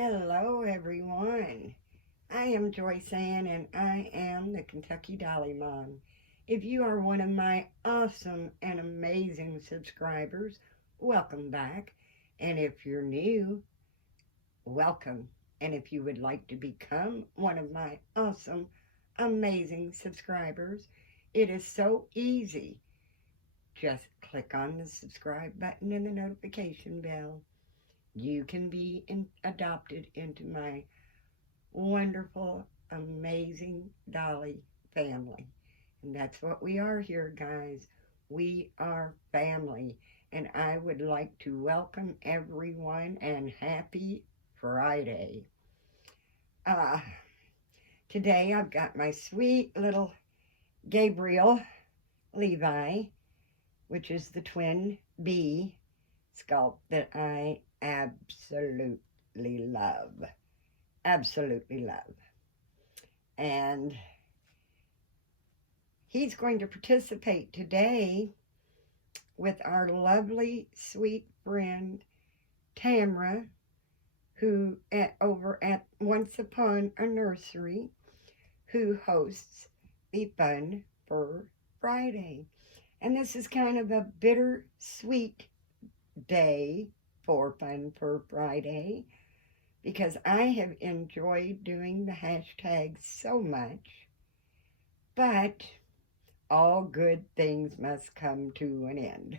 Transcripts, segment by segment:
Hello, everyone. I am Joyce Ann, and I am the Kentucky Dolly Mom. If you are one of my awesome and amazing subscribers, welcome back. And if you're new, welcome. And if you would like to become one of my awesome, amazing subscribers, it is so easy. Just click on the subscribe button and the notification bell. You can be adopted into my wonderful, amazing Dolly family. And that's what we are here, guys. We are family. And I would like to welcome everyone and happy Friday. Uh, Today I've got my sweet little Gabriel Levi, which is the twin bee sculpt that I absolutely love. Absolutely love. And he's going to participate today with our lovely, sweet friend Tamra, who over at Once Upon a Nursery, who hosts the Fun Fur Friday. And this is kind of a bittersweet day for Fun Fur Friday because I have enjoyed doing the hashtag so much, but all good things must come to an end.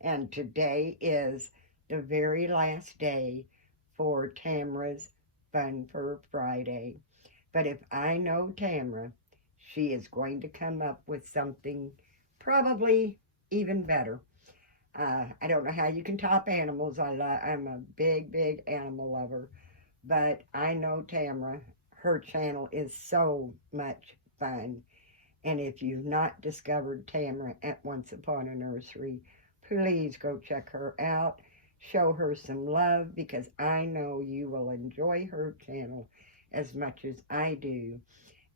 And today is the very last day for Tamra's Fun Fur Friday. But if I know Tamra, she is going to come up with something probably even better. I don't know how you can top animals. I'm a big, big animal lover. But I know Tamra, her channel is so much fun. And if you've not discovered Tamra at Once Upon a Nursery, please go check her out. Show her some love because I know you will enjoy her channel as much as I do.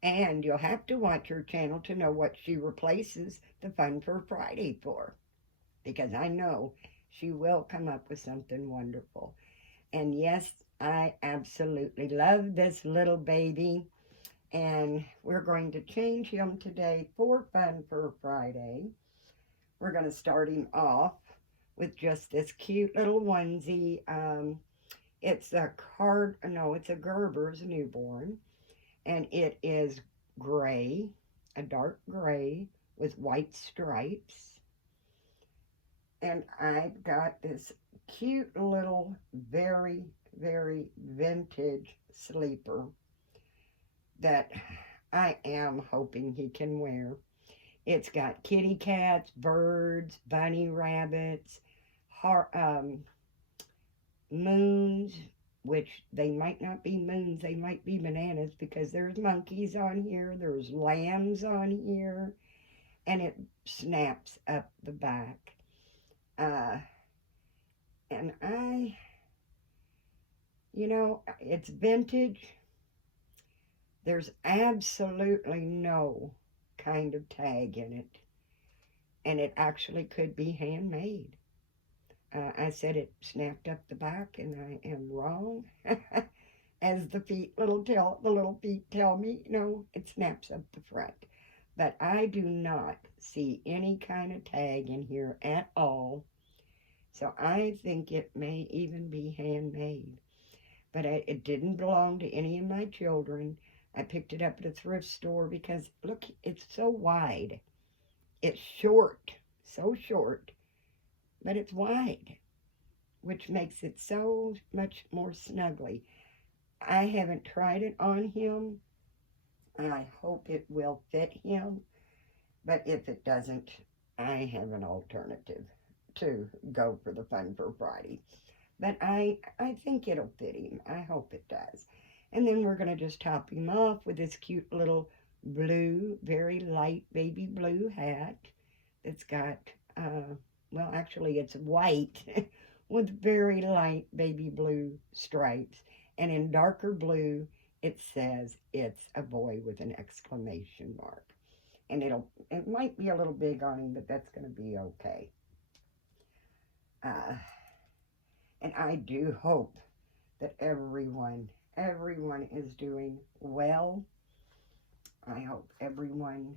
And you'll have to watch her channel to know what she replaces the Fun Fur Friday for. Because I know she will come up with something wonderful. And yes, I absolutely love this little baby. And we're going to change him today for Fun Fur Friday. We're going to start him off with just this cute little onesie. It's a it's a Gerber's newborn. And it is gray, a dark gray with white stripes. And I've got this cute little, very, very vintage sleeper that I am hoping he can wear. It's got kitty cats, birds, bunny rabbits, moons, which they might not be moons, they might be bananas because there's monkeys on here, there's lambs on here, and it snaps up the back. And it's vintage. There's absolutely no kind of tag in it. And it actually could be handmade. I said it snapped up the back, and I am wrong. As the little feet tell me, no, it snaps up the front. But I do not see any kind of tag in here at all. So I think it may even be handmade. But it didn't belong to any of my children. I picked it up at a thrift store because, look, it's so wide. It's short, so short, but it's wide, which makes it so much more snuggly. I haven't tried it on him. I hope it will fit him, but if it doesn't, I have an alternative to go for the Fun Fur Friday. But I think it'll fit him. I hope it does. And then we're going to just top him off with this cute little blue, very light baby blue hat that's got, well, actually it's white with very light baby blue stripes. And in darker blue, it says it's a boy with an exclamation mark. And it might be a little big on him, but that's going to be okay. And I do hope that everyone everyone is doing well. I hope everyone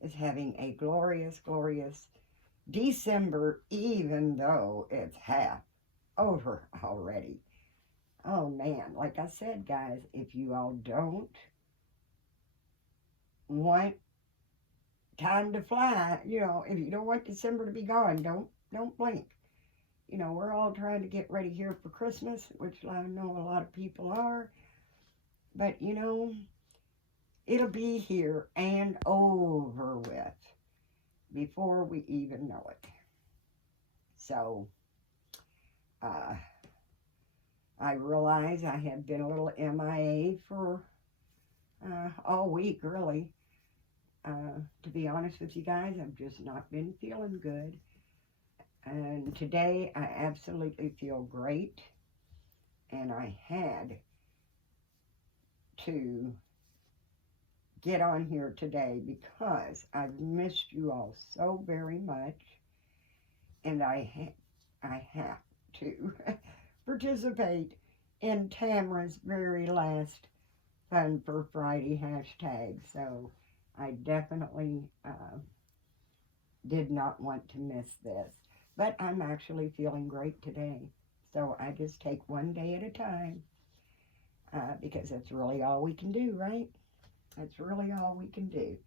is having a glorious, glorious December, even though it's half over already. Oh man, like I said, guys, if you all don't want time to fly, if you don't want December to be gone, don't blink. We're all trying to get ready here for Christmas, which I know a lot of people are. But, it'll be here and over with before we even know it. So, I realize I have been a little MIA for all week, really. To be honest with you guys, I've just not been feeling good. And today I absolutely feel great. And I had to get on here today because I've missed you all so very much. And I have to participate in Tamara's very last Fun for Friday hashtag. So I definitely did not want to miss this. But I'm actually feeling great today. So I just take one day at a time because that's really all we can do, right? That's really all we can do.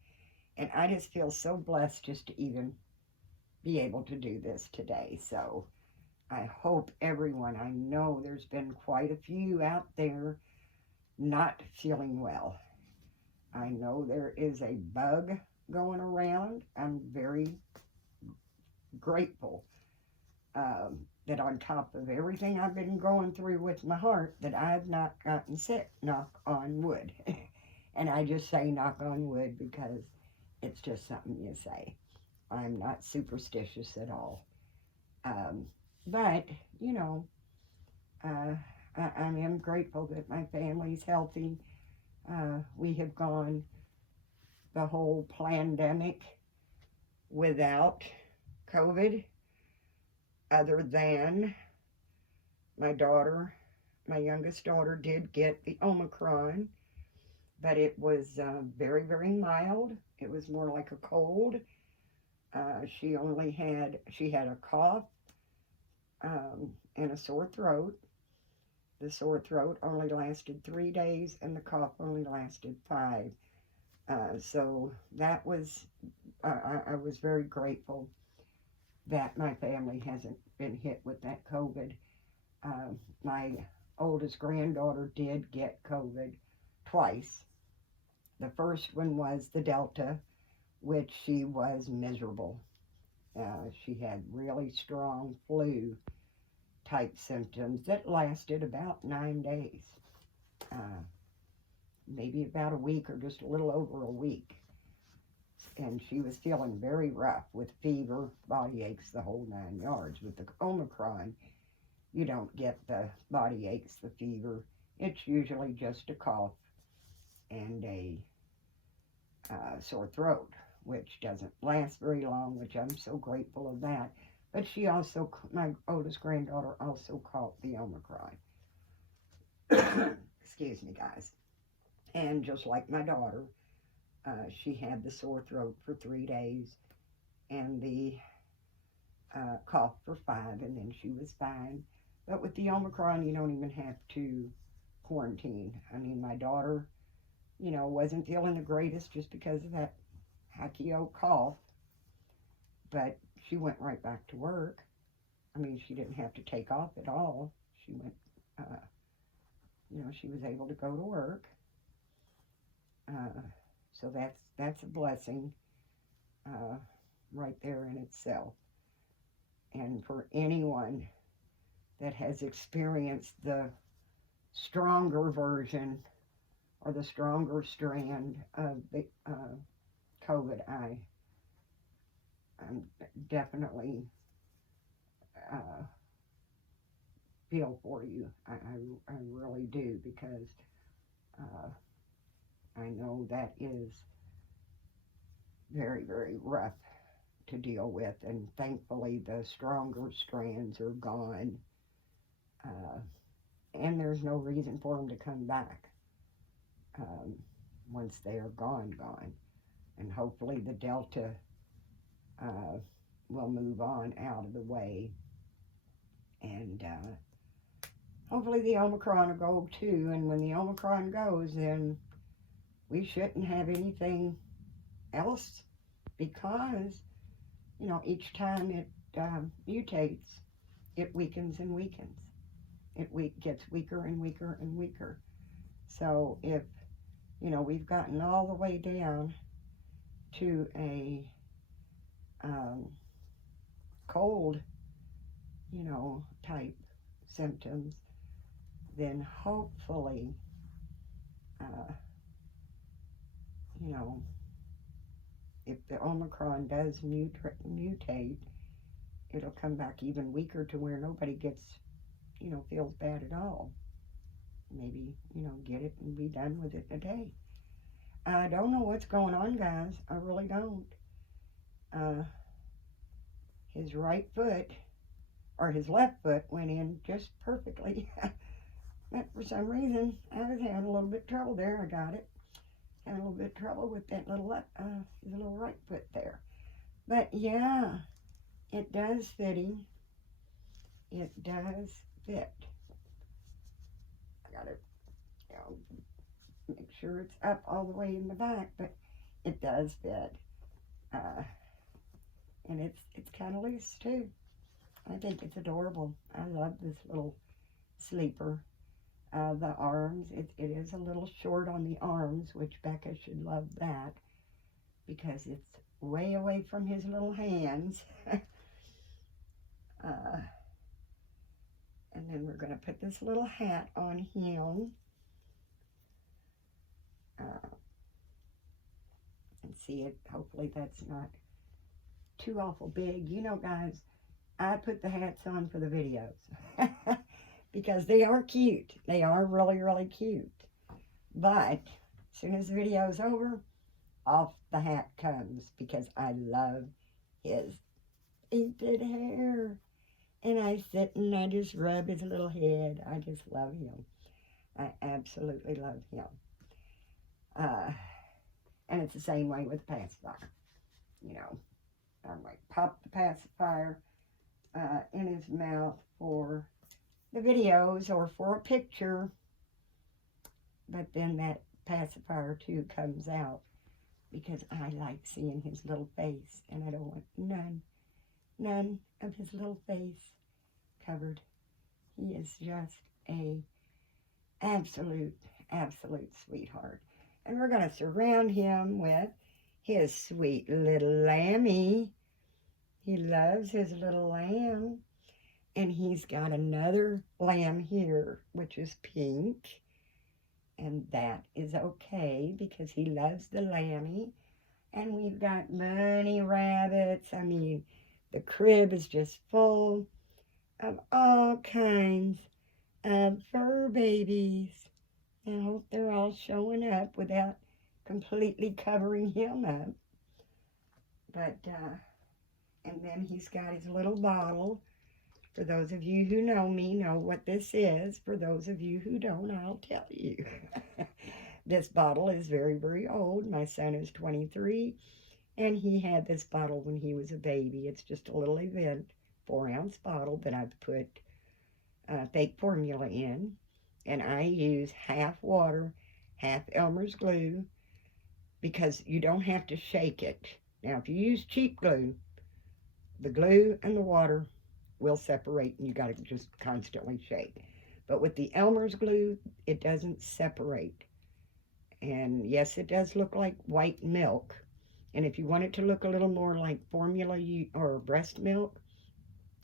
And I just feel so blessed just to even be able to do this today. So I hope everyone, I know there's been quite a few out there not feeling well. I know there is a bug going around. I'm very grateful that on top of everything I've been going through with my heart, that I've not gotten sick, knock on wood. And I just say knock on wood because it's just something you say. I'm not superstitious at all. But, I am grateful that my family's healthy. We have gone the whole pandemic without COVID, other than my youngest daughter did get the Omicron, but it was very, very mild. It was more like a cold. She had a cough and a sore throat. The sore throat only lasted 3 days, and the cough only lasted 5. So that was, I was very grateful that my family hasn't been hit with that COVID. My oldest granddaughter did get COVID twice. The first one was the Delta, which she was miserable. She had really strong flu type symptoms that lasted about 9 days. Maybe about a week or just a little over a week. And she was feeling very rough with fever, body aches, the whole 9 yards. With the Omicron, you don't get the body aches, the fever. It's usually just a cough and a sore throat, which doesn't last very long, which I'm so grateful of that. But my oldest granddaughter also caught the Omicron. Excuse me, guys. And just like my daughter, she had the sore throat for 3 days and the cough for 5, and then she was fine. But with the Omicron, you don't even have to quarantine. I mean, my daughter, wasn't feeling the greatest just because of that hacky old cough, but she went right back to work. I mean, she didn't have to take off at all. She went, she was able to go to work. So that's a blessing right there in itself. And for anyone that has experienced the stronger version or the stronger strand of the COVID, I'm definitely feel for you. I really do, because I know that is very, very rough to deal with, and thankfully the stronger strands are gone, and there's no reason for them to come back once they are gone. And hopefully the Delta uh, will move on out of the way, and hopefully the Omicron will go too. And when the Omicron goes, then we shouldn't have anything else, because each time it mutates, it weakens and weakens. It gets weaker and weaker and weaker. So if we've gotten all the way down to a cold, type symptoms, then hopefully, if the Omicron does mutate, it'll come back even weaker to where nobody gets, feels bad at all. Maybe, get it and be done with it in a day. I don't know what's going on, guys. I really don't. His right foot, or his left foot, went in just perfectly. But for some reason, I was having a little bit of trouble there. I got it. Having a little bit of trouble with that his little right foot there. But yeah, it does fit him. It does fit. I gotta, make sure it's up all the way in the back, but it does fit. And it's kind of loose too. I think it's adorable. I love this little sleeper. The arms, it is a little short on the arms, which Becca should love that, because it's way away from his little hands. And then we're going to put this little hat on him. And see it. Hopefully that's not too awful big. Guys, I put the hats on for the videos. Because they are cute. They are really, really cute. But as soon as the video is over, off the hat comes, because I love his painted hair. And I sit and I just rub his little head. I just love him. I absolutely love him. And it's the same way with the pacifier. I might pop the pacifier in his mouth for the videos or for a picture, but then that pacifier too comes out, because I like seeing his little face, and I don't want none of his little face covered. He is just a absolute sweetheart. And we're going to surround him with his sweet little lammy. He loves his little lamb. And he's got another lamb here, which is pink. And that is okay, because he loves the lammy. And we've got bunny rabbits. I mean, the crib is just full of all kinds of fur babies. I hope they're all showing up without completely covering him up. But, and then he's got his little bottle. For those of you who know me, know what this is. For those of you who don't, I'll tell you. This bottle is very, very old. My son is 23, and he had this bottle when he was a baby. It's just a little event, 4-ounce bottle that I've put fake formula in. And I use half water, half Elmer's glue, because you don't have to shake it. Now, if you use cheap glue, the glue and the water will separate, and you got to just constantly shake. But with the Elmer's glue, it doesn't separate. And yes, it does look like white milk. And if you want it to look a little more like formula or breast milk,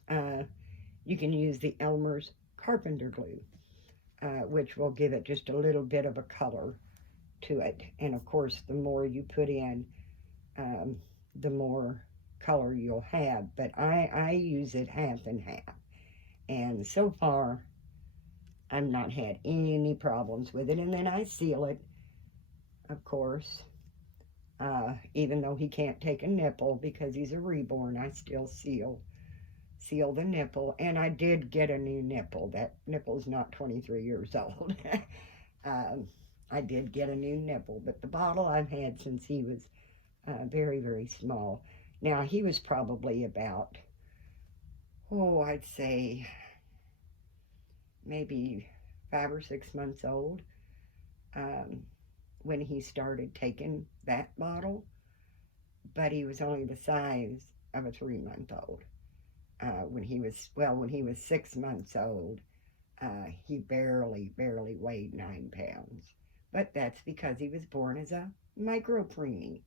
you can use the Elmer's Carpenter glue, which will give it just a little bit of a color to it. And of course, the more you put in, the more color you'll have. But I use it half and half. And so far, I've not had any problems with it. And then I seal it, of course. Even though he can't take a nipple because he's a reborn, I still seal seal the nipple, and I did get a new nipple. That nipple's not 23 years old. um, I did get a new nipple, but the bottle I've had since he was very, very small. Now, he was probably about, oh, I'd say maybe 5 or 6 months old um, when he started taking that bottle, but he was only the size of a 3 month old. When he was 6 months old, he barely weighed 9 pounds. But that's because he was born as a micro preemie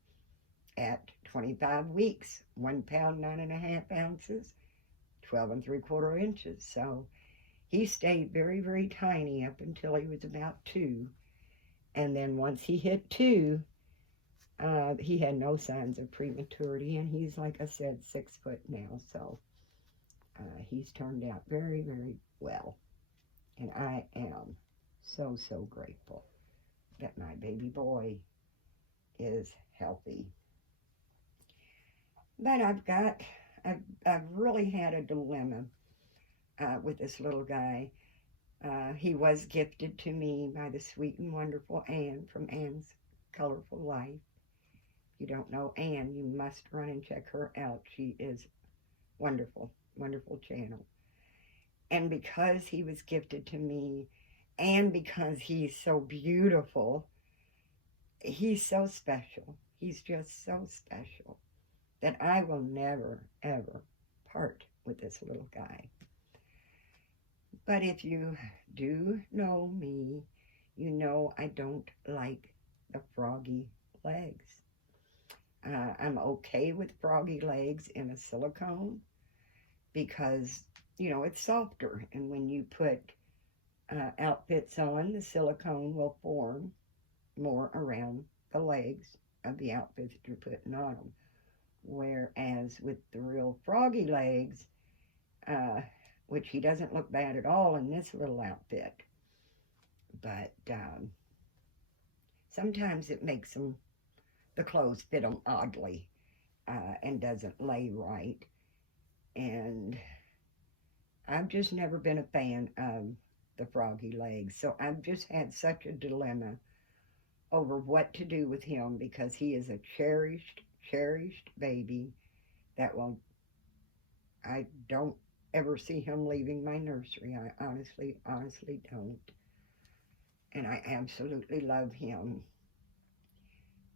at 25 weeks, 1 pound, 9.5 ounces, 12 3/4 inches. So he stayed very, very tiny up until he was about 2. And then once he hit 2, he had no signs of prematurity. And he's, like I said, 6 foot now. So he's turned out very, very well. And I am so, so grateful that my baby boy is healthy. But I've really had a dilemma with this little guy. He was gifted to me by the sweet and wonderful Anne from Anne's Colorful Life. If you don't know Anne, you must run and check her out. She is wonderful, wonderful channel. And because he was gifted to me, and because he's so beautiful, he's so special. He's just so special that I will never, ever part with this little guy. But if you do know me, you know I don't like the froggy legs. I'm okay with froggy legs in a silicone because, it's softer. And when you put outfits on, the silicone will form more around the legs of the outfits that you're putting on them. Whereas with the real froggy legs, which he doesn't look bad at all in this little outfit, but sometimes it makes the clothes fit them oddly and doesn't lay right. And I've just never been a fan of the froggy legs. So I've just had such a dilemma over what to do with him because he is a cherished, cherished baby that I don't ever see him leaving my nursery. I honestly, honestly don't. And I absolutely love him.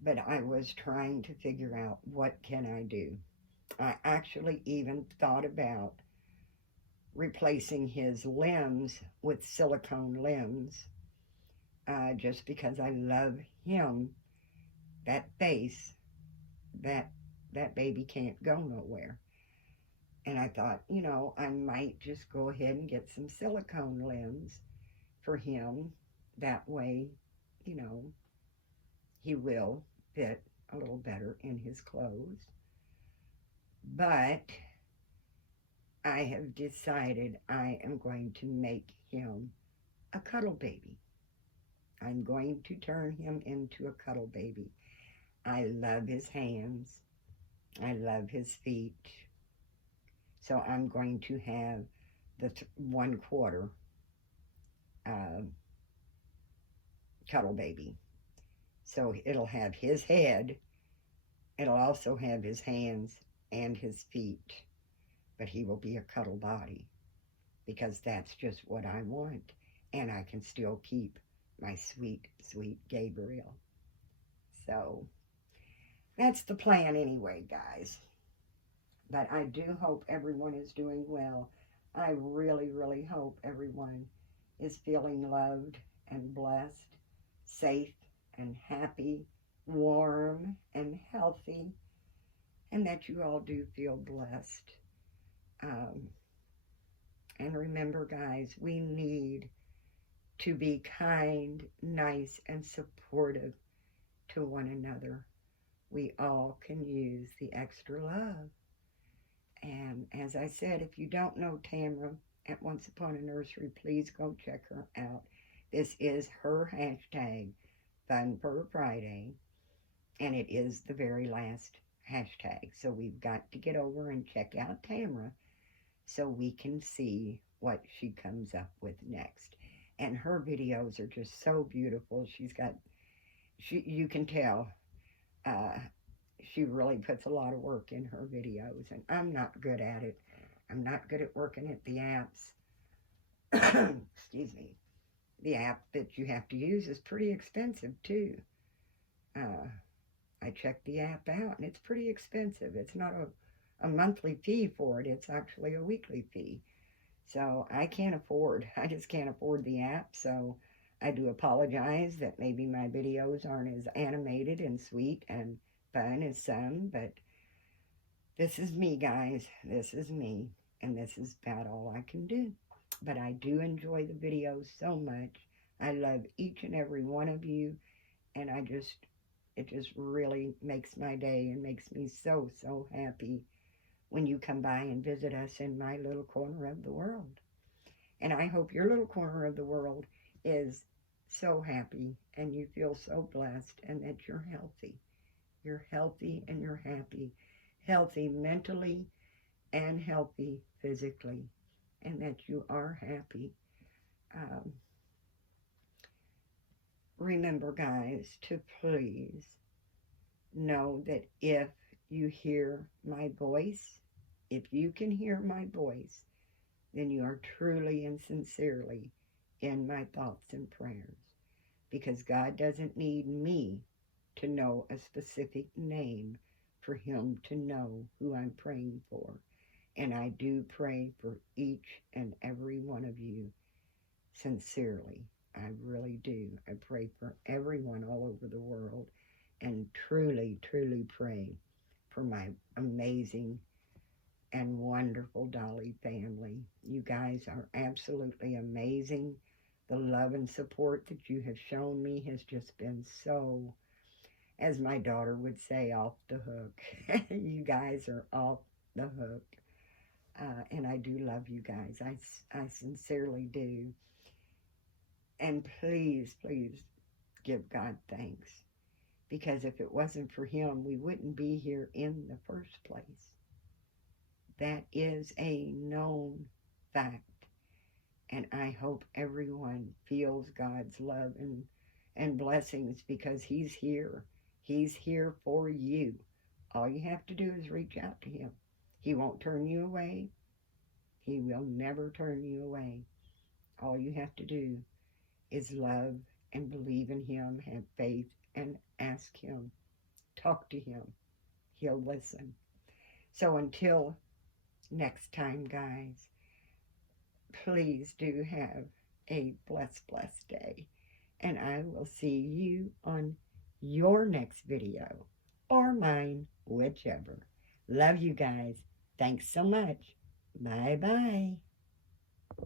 But I was trying to figure out what can I do. I actually even thought about replacing his limbs with silicone limbs just because I love him. That face, that baby can't go nowhere. And I thought, I might just go ahead and get some silicone limbs for him. That way, he will fit a little better in his clothes. But I have decided I am going to make him a cuddle baby. I'm going to turn him into a cuddle baby. I love his hands. I love his feet. So I'm going to have the 1/4 cuddle baby. So it'll have his head. It'll also have his hands and his feet. But he will be a cuddle body because that's just what I want. And I can still keep my sweet, sweet Gabriel. So that's the plan anyway, guys. But I do hope everyone is doing well. I really, really hope everyone is feeling loved and blessed, safe and happy, warm and healthy, and that you all do feel blessed. And remember, guys, we need to be kind, nice, and supportive to one another. We all can use the extra love. And as I said, if you don't know Tamra at Once Upon a Nursery, please go check her out. This is her hashtag, Fun for a Friday, and it is the very last hashtag. So we've got to get over and check out Tamra so we can see what she comes up with next. And her videos are just so beautiful. You can tell, uh, she really puts a lot of work in her videos, and I'm not good at it. I'm not good at working at the apps. Excuse me. The app that you have to use is pretty expensive too. Uh, I checked the app out, and it's pretty expensive. It's not a monthly fee for it. It's actually a weekly fee. So I just can't afford the app. So I do apologize that maybe my videos aren't as animated and sweet and fun as some, but this is me, guys. This is me. And this is about all I can do. But I do enjoy the videos so much. I love each and every one of you. And it just really makes my day and makes me so, so happy when you come by and visit us in my little corner of the world. And I hope your little corner of the world is so happy and you feel so blessed and that you're healthy. You're healthy and you're happy. Healthy mentally and healthy physically. And that you are happy. Um, Remember, guys, to please know that if you hear my voice, if you can hear my voice, then you are truly and sincerely in my thoughts and prayers. Because God doesn't need me to know a specific name for him to know who I'm praying for. And I do pray for each and every one of you sincerely. I really do. I pray for everyone all over the world and truly, truly pray for my amazing and wonderful Dolly family. You guys are absolutely amazing. The love and support that you have shown me has just been so, as my daughter would say, off the hook. You guys are off the hook. And I do love you guys. I sincerely do. And please, please give God thanks. Because if it wasn't for him, we wouldn't be here in the first place. That is a known fact. And I hope everyone feels God's love and blessings because he's here. He's here for you. All you have to do is reach out to him. He won't turn you away. He will never turn you away. All you have to do is love and believe in him, have faith, and ask him. Talk to him. He'll listen. So until next time, guys, please do have a blessed, blessed day. And I will see you on your next video, or mine, whichever. Love you guys. Thanks so much. Bye-bye.